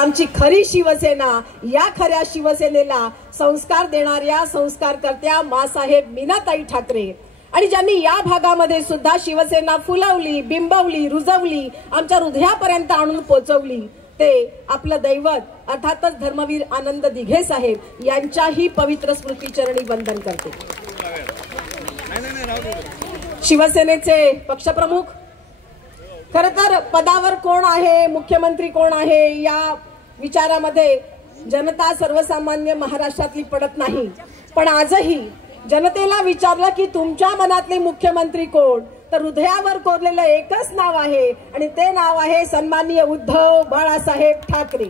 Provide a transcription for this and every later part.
आमची खरी शिवसेना, या खऱ्या शिवसेनेला संस्कार देणाऱ्या संस्कारकर्त्या मासाहेब मीनाताई ठाकरे आणि ज्यांनी या भागामध्ये सुद्धा शिवसेना फुलवली, बिंबवली, रुजवली, आमच्या हृदयापर्यंत आणून पोहोचवली, ते आपलं दैवत अर्थातच धर्मवीर आनंद दिघे साहेब यांच्याही पवित्र स्मृतीचरणी वंदन करते। शिवसेनेचे पक्षप्रमुख, खरं तर पदावर कोण आहे, मुख्यमंत्री कोण आहे, या विचारामध्ये जनता सर्वसामान्य महाराष्ट्रातली पडत नाही, पण आजही जनतेला विचारलं की तुमच्या मनातले मुख्यमंत्री कोण, तर हृदयावर कोरलेलं एकच नाव आहे आणि ते नाव आहे सन्माननीय उद्धव बाळासाहेब ठाकरे।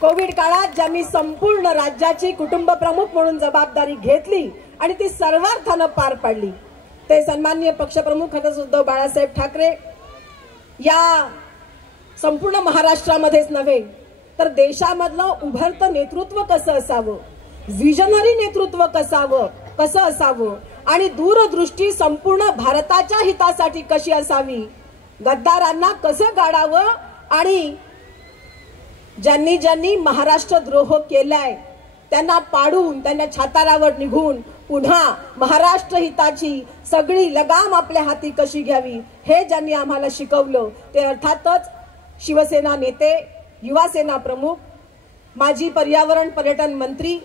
कोविड काळात ज्यांनी संपूर्ण राज्याची कुटुंब प्रमुख म्हणून जबाबदारी घेतली आणि ती सर्वार्थानं पार पाडली, ते सन्माननीय पक्षप्रमुख उद्धव बाळासाहेब ठाकरे या संपूर्ण महाराष्ट्रामध्येच नव्हे तर देशामधलं उभरतं नेतृत्व कसं असावं, विजनरी नेतृत्व कसं असावं आणि दूरदृष्टी संपूर्ण भारताच्या हितासाठी कशी असावी, गद्दारांना कसं गाडावं आणि ज्यांनी ज्यांनी महाराष्ट्र द्रोह केलाय त्यांना पाडून त्यांना छातारावर निघून पुन्हा महाराष्ट्र हिताची सगळी लगाम आपल्या हाती कशी घ्यावी हे ज्यांनी आम्हाला शिकवलं, ते अर्थातच शिवसेना नेते, युवा सेना प्रमुख, माजी पर्यावरण पर्यटन मंत्री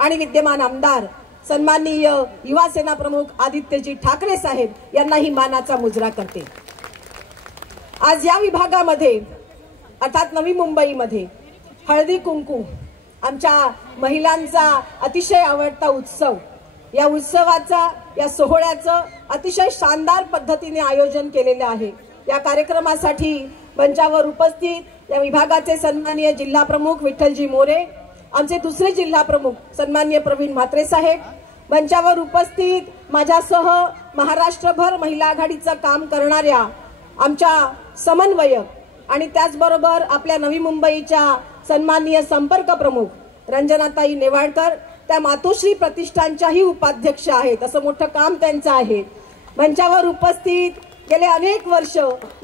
आणि विद्यमान आमदार सन्माननीय युवा सेना प्रमुख आदित्यजी ठाकरे साहेब यांनाही मानाचा मुजरा करते। आज या विभागामध्ये अर्थात नवी मुंबईमध्ये हळदी कुंकू आमच्या महिलांचा अतिशय आवडता उत्सव, या उत्सवाचा, या सोहळ्याचं अतिशय शानदार पद्धतीने आयोजन केलेलं आहे। या कार्यक्रमासाठी मंचावर उपस्थित या विभागाचे सन्माननीय जिल्हा प्रमुख विठ्ठलजी मोरे, आमचे दुसरे जिल्हा प्रमुख सन्माननीय प्रवीण म्हात्रे साहेब, मंचावर उपस्थित माझ्यासह महाराष्ट्रभर महिला आघाडीचं काम करणाऱ्या आमच्या समन्वयक आणि त्याचबरोबर आपल्या नवी मुंबईच्या सन्माननीय संपर्क प्रमुख रंजनाताई नेवाळकर, त्या मातोश्री प्रतिष्ठानच्याही उपाध्यक्ष आहेत, असं मोठं काम त्यांचं आहे। मंचावर उपस्थित गेले अनेक वर्ष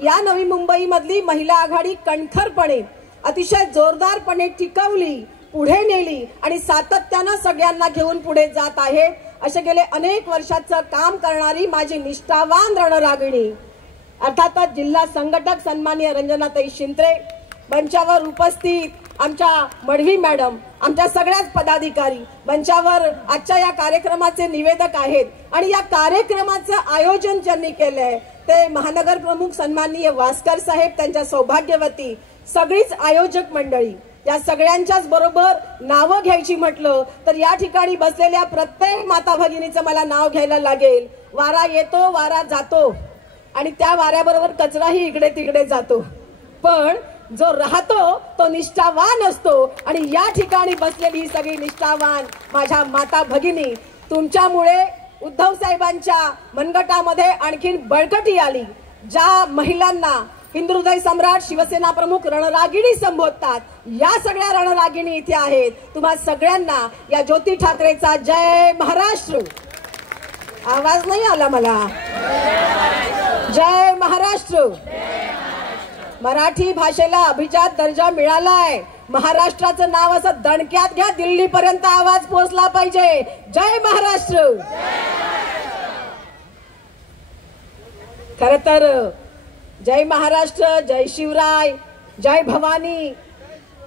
या नवी मुंबई मधली महिला आघाडी कणखरपणे अतिशय जोरदारपणे टिकवली, पुढे नेली आणि सातत्यानं सगळ्यांना घेऊन पुढे जात आहे, असे गेले अनेक वर्षाचं काम करणारी माझी निष्ठावान रणरागिणी अर्थातच जिल्हा संघटक सन्माननीय रंजनाताई शिंत्रे, मंचावर उपस्थित आमच्या मडवी मॅडम, आमच्या सगळ्याच पदाधिकारी मंचावर आजच्या या कार्यक्रमाचे निवेदक आहेत आणि या कार्यक्रमाचं आयोजन ज्यांनी केलंय ते महानगर प्रमुख सन्माननीय वास्कर साहेब, त्यांच्या सौभाग्यवती सगळीच आयोजक मंडळी, या सगळ्यांच्याच बरोबर नावं घ्यायची म्हटलं तर या ठिकाणी बसलेल्या प्रत्येक माता भगिनीचं मला नाव घ्यायला लागेल। वारा येतो, वारा जातो आणि त्या वाऱ्याबरोबर कचराही इकडे तिकडे जातो, पण जो राहतो तो निष्ठावान असतो आणि या ठिकाणी बसलेली सगळी निष्ठावान माझ्या माता भगिनी, तुमच्यामुळे उद्धव साहेबांच्या मनगटामध्ये आणखीन बळकटी आली। ज्या महिलांना हिंदुहृदय सम्राट शिवसेना प्रमुख रणरागिणी संबोधतात, या सगळ्या रणरागिणी इथे आहेत। तुम्हा सगळ्यांना या ज्योती ठाकरेचा जय महाराष्ट्र। आवाज नाही आला मला, जय महाराष्ट्र। मराठी भाषेला अभिजात दर्जा मिळालाय, महाराष्ट्राचं नाव असं दणक्यात घ्या, दिल्ली पर्यंत आवाज पोहोचला पाहिजे, जय महाराष्ट्र। खर तर जय महाराष्ट्र, जय शिवराय, जय भवानी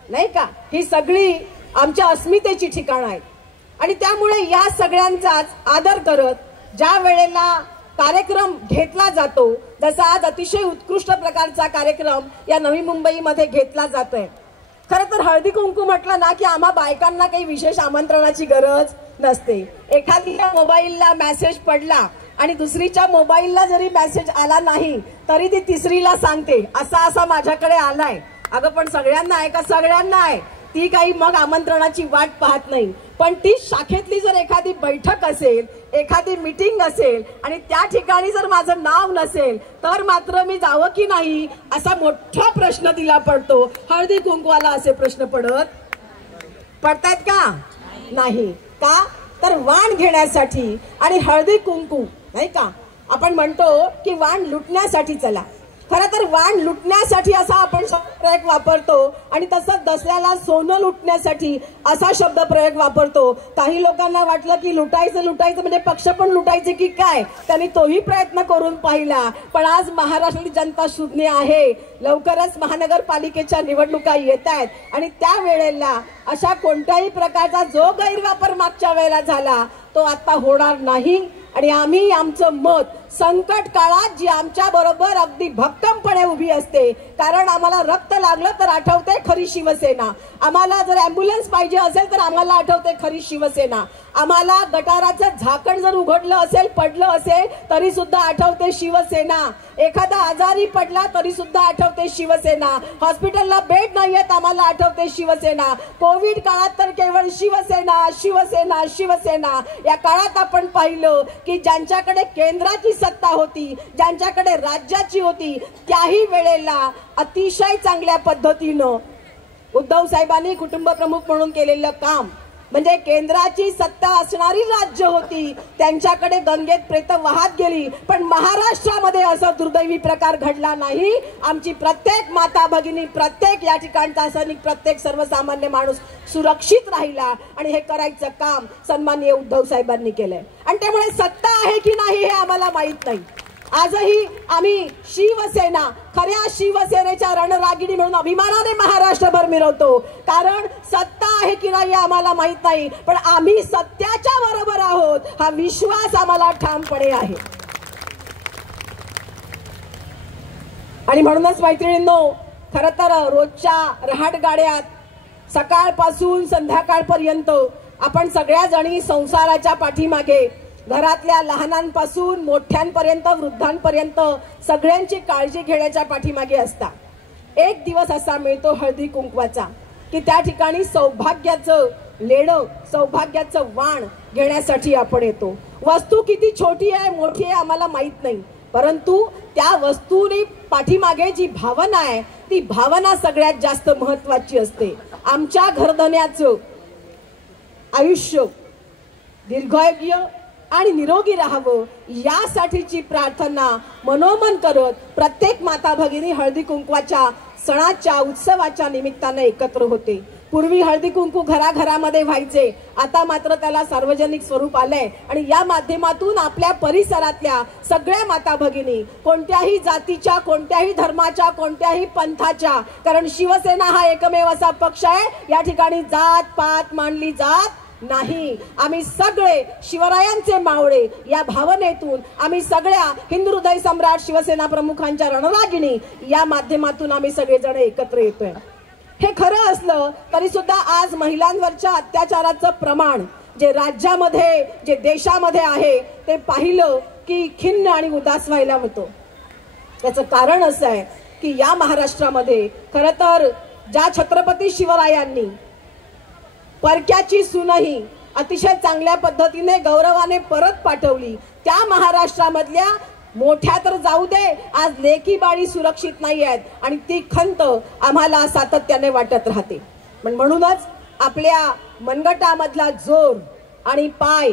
नाही का, ही सगळी आमच्या अस्मितेची ठिकाणं आहेत आणि त्यामुळे या सगळ्यांचाच आदर करत ज्या वेळेला कार्यक्रम घेतला जातो, जसा आज अतिशय उत्कृष्ट प्रकारचा कार्यक्रम या नवी मुंबईमध्ये घेतला जातोय। खरं तर हळदी कुंकू म्हटलं ना की आम्हा बायकांना काही विशेष आमंत्रणाची गरज नसते। एखाद्या मोबाईलला मेसेज पडला आणि दुसरीच्या मोबाईलला जरी मेसेज आला नाही तरी ती तिसरीला सांगते असा असा माझ्याकडे आलाय, अगं पण सगळ्यांना आहे का, सगळ्यांना आहे, ती काही मग आमंत्रणाची वाट पाहत नाही। पण ती शाखेतली जर एखादी बैठक असेल, एखादी मीटिंग असेल आणि त्या ठिकाणी जर माझं नाव नसेल तर मात्र मी जावं की नाही असा मोठा प्रश्न तिला पडतो। हळदी कुंकवाला असे प्रश्न पडतायत का? नाही का, तर वाण घेण्यासाठी आणि हळदी कुंकू नाही का, आपण म्हणतो की वाण लुटण्यासाठी चला, खरं तर वाण लुटण्यासाठी असा आपण शब्दप्रयोग वापरतो आणि तसंच दसऱ्याला सोनं लुटण्यासाठी असा शब्दप्रयोग वापरतो. काही लोकांना वाटलं की लुटायचं म्हणजे पक्ष पण लुटायचे की काय, त्यांनी तोही प्रयत्न करून पाहिला. पण आज महाराष्ट्रातली जनता शून्य आहे. लवकरच महानगरपालिकेच्या निवडणुका येत आहेत आणि त्या वेळेला अशा कोणत्याही प्रकारचा जो गैरवापर मागच्या वेळेला झाला तो आता होणार नाही. आणि आम्ही आमचं मत संकट काळात जी आमच्या बरोबर अगदी भक्कमपणे उभी असते, कारण आम्हाला रक्त लागलं तर आठवते खरी शिवसेना, आम्हाला जर ॲम्ब्युलन्स पाहिजे असेल तर आम्हाला आठवते खरी शिवसेना, आम्हाला गटाराचं झाकण जर उघडलं असेल पडलं असेल तरी सुद्धा आठवते शिवसेना, एखादा आजारी पडला तरी सुद्धा आठवते शिवसेना, हॉस्पिटलला बेड नाहीयेत आम्हाला आठवते शिवसेना, कोविड काळात तर केवळ शिवसेना शिवसेना शिवसेना. या काळात आपण पाहिलं की ज्यांच्याकडे केंद्राची सत्ता होती, ज्यांच्याकडे राज्याची होती, त्याही वेळेला अतिशय चांगल्या पद्धतीनं उद्धव साहेबांनी कुटुंब प्रमुख म्हणून केलेलं काम, म्हणजे केंद्राची सत्ता असणारी राज्य होती, त्यांच्याकडे गंगेत प्रेत वाहत गेली. पण महाराष्ट्रामध्ये असा दुर्दैवी प्रकार घडला नाही. आमची प्रत्येक माता भगिनी, प्रत्येक या ठिकाणचा सैनिक, प्रत्येक सर्वसामान्य माणूस सुरक्षित राहिला आणि हे करायचं काम सन्माननीय उद्धव साहेबांनी केलंय. आणि त्यामुळे सत्ता आहे की नाही हे आम्हाला माहित नाही. आजही आम्ही शिवसेना, खऱ्या शिवसेनेच्या रणरागिणी म्हणून अभिमानाने महाराष्ट्रभर मिरवतो, कारण सत्ता आहे की नाही आम्हाला माहित नाही, पण आम्ही सत्याच्या बरोबर आहोत हा विश्वास आम्हाला ठामपणे आहे. आणि म्हणूनच मैत्रिणींनो, खरं तर रोजच्या रहाटगाड्यात सकाळपासून संध्याकाळपर्यंत आपण सगळ्या जणी संसाराच्या पाठीमागे, घरातल्या लहानांपासून मोठ्यांपर्यंत वृद्धांपर्यंत सगळ्यांची काळजी घेण्याच्या पाठीमागे असता. एक दिवस असा मिळतो हळदी कुंकवाचा की त्या ठिकाणी सौभाग्याचं लेणं, सौभाग्याचं वाण घेण्यासाठी आपण येतो. वस्तू किती छोटी आहे मोठी आहे आम्हाला माहित नाही, परंतु त्या वस्तूने पाठीमागे जी भावना आहे ती भावना सगळ्यात जास्त महत्वाची असते. आमच्या घरधन्याचं आयुष्य दीर्घायुष्य आणि निरोगी राहावं यासाठीची प्रार्थना मनोमन करत प्रत्येक माता भगिनी हळदी कुंकवाच्या सणाच्या उत्सवाच्या निमित्तानं एकत्र होते. पूर्वी हळदी कुंकू घराघरामध्ये व्हायचे, आता मात्र त्याला सार्वजनिक स्वरूप आलंय आणि या माध्यमातून आपल्या परिसरातल्या सगळ्या माता भगिनी, कोणत्याही जातीच्या, कोणत्याही धर्माच्या, कोणत्याही पंथाच्या, कारण शिवसेना हा एकमेव असा पक्ष आहे या ठिकाणी जात पात मानली जात नाही. आम्ही सगळे शिवरायांचे मावळे या भावनेतून आम्ही सगळ्या हिंदू हृदय सम्राट शिवसेना प्रमुखांच्या रणरागिणी या माध्यमातून आम्ही सगळेजण एकत्र येतोय. हे खरं असलं तरी सुद्धा आज महिलांवरच्या अत्याचाराचं प्रमाण जे राज्यामध्ये, जे देशामध्ये आहे ते पाहिलं की खिन्न आणि उदास व्हायला होतं. त्याचं कारण असं आहे की या महाराष्ट्रामध्ये खरं तर ज्या छत्रपती शिवरायांनी परक्याची सूनही अतिशय चांगल्या पद्धतीने गौरवाने परत पाठवली, त्या महाराष्ट्रामधल्या मोठ्या तर जाऊ दे, आज लेकी बाळी सुरक्षित नाही आहेत आणि ती खंत आम्हाला सातत्याने वाटत राहते. म्हणूनच आपल्या मनगटामधला जोर आणि पाय,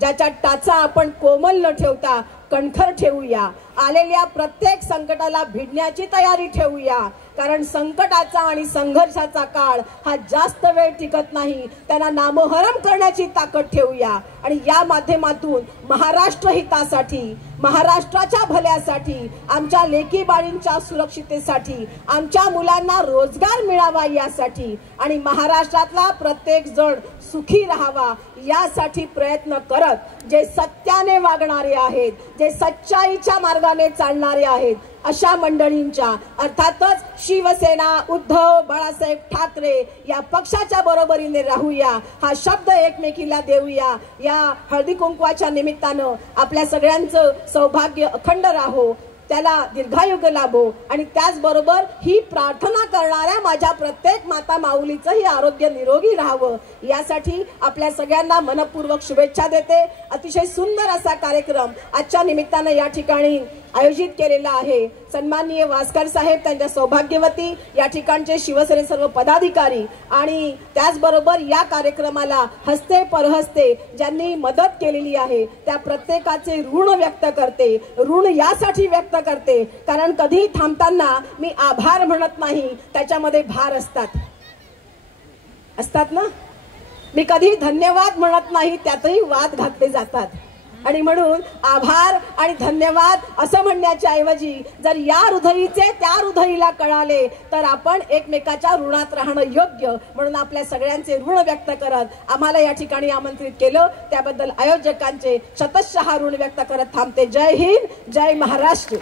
ज्याच्या टाचा आपण कोमल न ठेवता कणखर ठेवूया, आलेल्या प्रत्येक संकटाला भिडण्याची तयारी ठेवूया, कारण संकटाचा आणि संघर्षाचा काळ हा जास्त वेळ टिकत नाही. त्यांना नामोहरम करण्याची ताकद ठेवूया आणि या माध्यमातून महाराष्ट्र हितासाठी, महाराष्ट्राच्या भल्यासाठी, आमच्या लेकी बाळींच्या सुरक्षिततेसाठी, आमच्या मुलांना रोजगार मिळावा यासाठी आणि महाराष्ट्रातला प्रत्येक जण सुखी राहावा यासाठी प्रयत्न करत जे सत्याने वागणारे आहेत, जे सच्चाईच्या मार्गाने चालणारे आहेत, अशा मंडळींच्या, अर्थातच शिवसेना, उद्धव बाळासाहेब ठाकरे या पक्षाच्या बरोबरीने राहूया, हा शब्द एकमेकीला देऊया. या हळदी कुंकवाच्या निमित्तानं आपल्या सगळ्यांचं सौभाग्य अखंड राहो, त्याला दीर्घायुष्य लाभो आणि त्याचबरोबर ही प्रार्थना करणाऱ्या माझ्या प्रत्येक माता माऊलीचंही आरोग्य निरोगी राहावं यासाठी आपल्या सगळ्यांना मनपूर्वक शुभेच्छा देते. अतिशय सुंदर असा कार्यक्रम आजच्या निमित्तानं या ठिकाणी आयोजित केलेला आहे। सन्माननीय वासकर साहेब, त्यांच्या सौभाग्यवती, या ठिकाणचे शिवसेने सर्व पदाधिकारी आणि त्याचबरोबर या कार्यक्रमाला हस्ते परहस्ते ज्यांनी मदत केलेली आहे त्या प्रत्येकाचे ऋण व्यक्त करते। ऋण यासाठी व्यक्त करते कारण कधी थांबताना मी आभार म्हणत नाही, त्याच्यामध्ये भार असतात ना। मी कधी धन्यवाद म्हणत नाही, त्यातही वाद घातले जातात। आणि म्हणून आभार आणि धन्यवाद असं म्हणण्याच्या ऐवजी जर या हृदयीचे त्या हृदयीला कळाले तर आपण एकमेकाच्या ऋणात राहणं योग्य, म्हणून आपल्या सगळ्यांचे ऋण व्यक्त करत आम्हाला या ठिकाणी आमंत्रित केलं त्याबद्दल आयोजकांचे शतशः ऋण व्यक्त करत थांबते। जय हिंद, जय महाराष्ट्र।